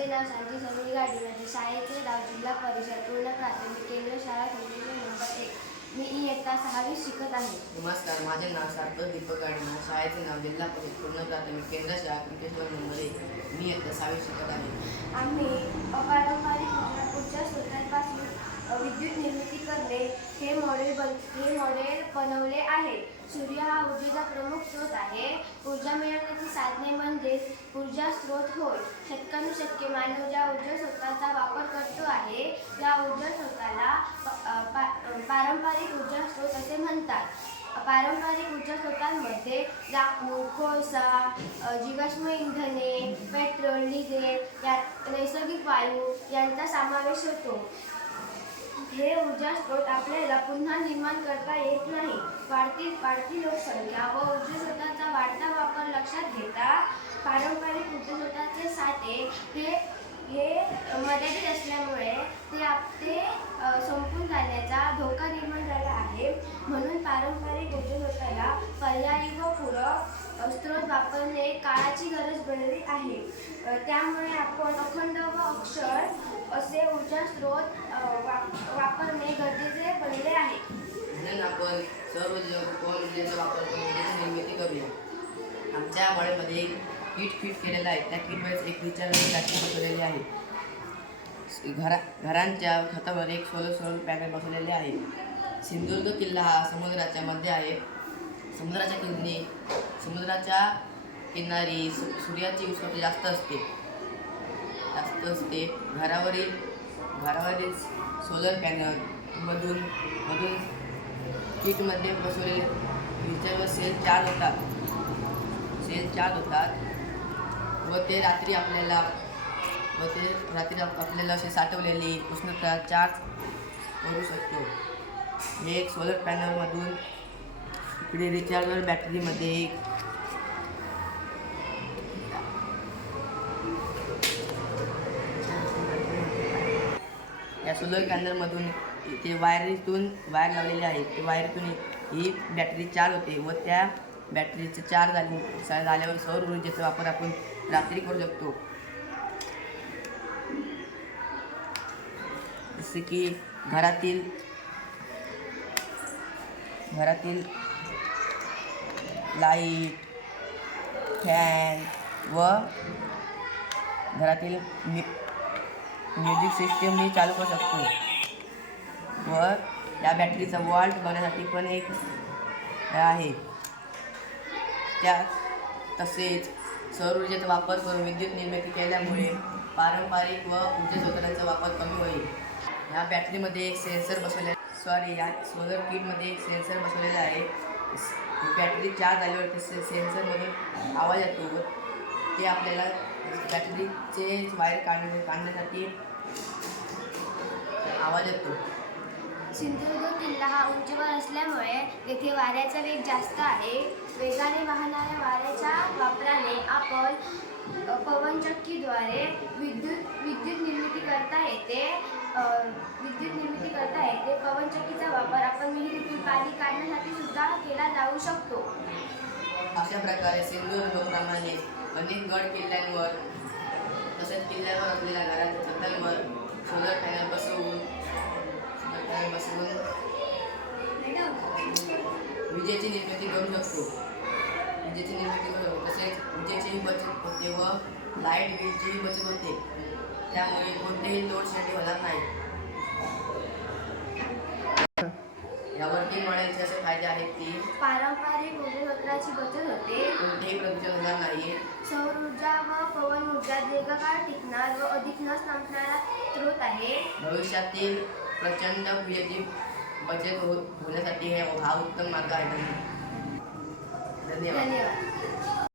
माझे नाव शांती समीर गाडी. माझे शाळेचे नाव जिल्हा परिषद पूर्ण प्राथमिक केंद्र शाळा केंद्र नंबर 1. मी इयत्ता 6वी शिकत आहे. नमस्कार, माझे नाव सार्थक दीपक गाडी. माझ्या शाळेचे नाव जिल्हा परिषद पूर्ण प्राथमिक केंद्र शाळा केंद्र नंबर 1. मी इयत्ता 6वी शिकत आहे. आम्ही अपारंपरिक ऊर्जा स्रोतांपासून विद्युत निर्मिती करणे हे मॉडेल बनवले आहे. सूर्य हा ऊर्जेचा प्रमुख स्रोत आहे. ऊर्जा मिळवण्याची साधने म्हणजेच ऊर्जा स्रोत होय. शतकानुशतके मानव ज्या ऊर्जा स्रोतांचा वापर करतो आहे त्या ऊर्जा स्रोताला पारंपरिक ऊर्जा स्रोत असे म्हणतात. पारंपरिक ऊर्जा स्रोतांमध्ये लाकूड, कोळसा, जीवाश्म इंधने, पेट्रोल, डिझेल, नैसर्गिक वायू यांचा समावेश होतो. हे ऊर्जा स्रोत आपल्याला पुन्हा निर्माण करता येत नाही. वाढती लोकसंख्या व ऊर्जा स्रोतांचा वाढता वापर लक्षात घेता पारंपरिक ऊर्जा स्रोतांचे साठे हे मर्यादित असल्यामुळे ते संपून जाण्याचा धोका निर्माण झाला आहे. म्हणून पारंपरिक ऊर्जा स्रोताला पर्यायी व पूरक स्रोत वापरणे काळाची गरज बनली आहे. त्यामुळे आपण अखंड व अक्षर असे ऊर्जा स्रोत वापरणे गरजेचे बनले आहे. म्हणून आपण सौर ऊर्जेचा वापर करून वीज निर्मिती करूया. आमच्या मॉडेलमध्ये किट फिट केलेला आहे. त्या किटमध्ये एक रिचार्ज बॅटरी बसवलेली आहे. घरांच्या छतावर एक सोलर पॅनल बसवलेले आहे. सिंधुदुर्ग किल्ला हा समुद्राच्या मध्ये आहे. समुद्राच्या किनारी सूर्याची उष्णता जास्त असते. घरावरील सोलर पॅनल मधून किटमध्ये बसवलेले रिचार्जवर सेल चार्ज होतात व ते रात्री आपल्याला असे साठवलेली उष्णता चार्ज करू शकतो. हे एक सोलर पॅनलमधून इकडे रिचार्जर बॅटरीमध्ये या सोलर पॅनलमधून ते वायर लावलेली आहे. ते वायरतून ही बॅटरी चार्ज होते व त्या बॅटरीचं चार्ज झाल्यावर सौर ऊर्जेचा वापर आपण रात्री करू शकतो. जसे की घरातील लाईट, फॅन व घरातील म्युझिक सिस्टीम मी चालू करू शकतो. व या बॅटरीचा वॉल्ट बघण्यासाठी पण एक आहे. तसेच सौर ऊर्जेचा वापर करून विद्युत निर्मिती केल्यामुळे पारंपरिक व ऊर्जा स्रोतांचा वापर कमी होईल. या बॅटरीमध्ये एक या सोलर किटमध्ये एक सेन्सर बसवलेला आहे. बॅटरी चार्ज झाल्यावर ते सेन्सरमधून आवाज येतो व ते आपल्याला बॅटरीचे वायर काढण्यासाठी आवाज येतो. सिंधुदुर्ग किल्ला हा उंचीवर असल्यामुळे येथे वाऱ्याचा वेग जास्त आहे. वेगाने वाहणाऱ्या वाऱ्याच्या वापराने आपण पवनचक्कीद्वारे विद्युत निर्मिती करता येते. पवनचक्कीचा वापर आपण विहिरीतील पाणी काढण्यासाठी सुद्धा केला जाऊ शकतो. अशा प्रकारे सिंधुदुर्गप्रमाणे अनेक गड किल्ल्यांवर तसेच किल्ल्यावर असलेल्या घरांच्या छतांवर सोलर पॅनल बसवून विजेची निर्मिती करू शकतो. तसेच विजेचीही बचत होते व लाईट बिलचीही बचत होते. त्यामुळे कोणतेही लोड शेडिंग होणार नाही. यावर 3 मॉडेलचे असे फायदे आहेत की पारंपरिक ऊर्जा स्रोताची बचत होते, कोणतेही प्रदूषण होणार नाही, सौर ऊर्जा व पवन ऊर्जा दीर्घकाळ टिकणार व अधिक न संपणारा स्रोत आहे. भविष्यातील प्रचंड वीजेची बचत होण्यासाठी हा उत्तम मार्ग आहे. धन्यवाद.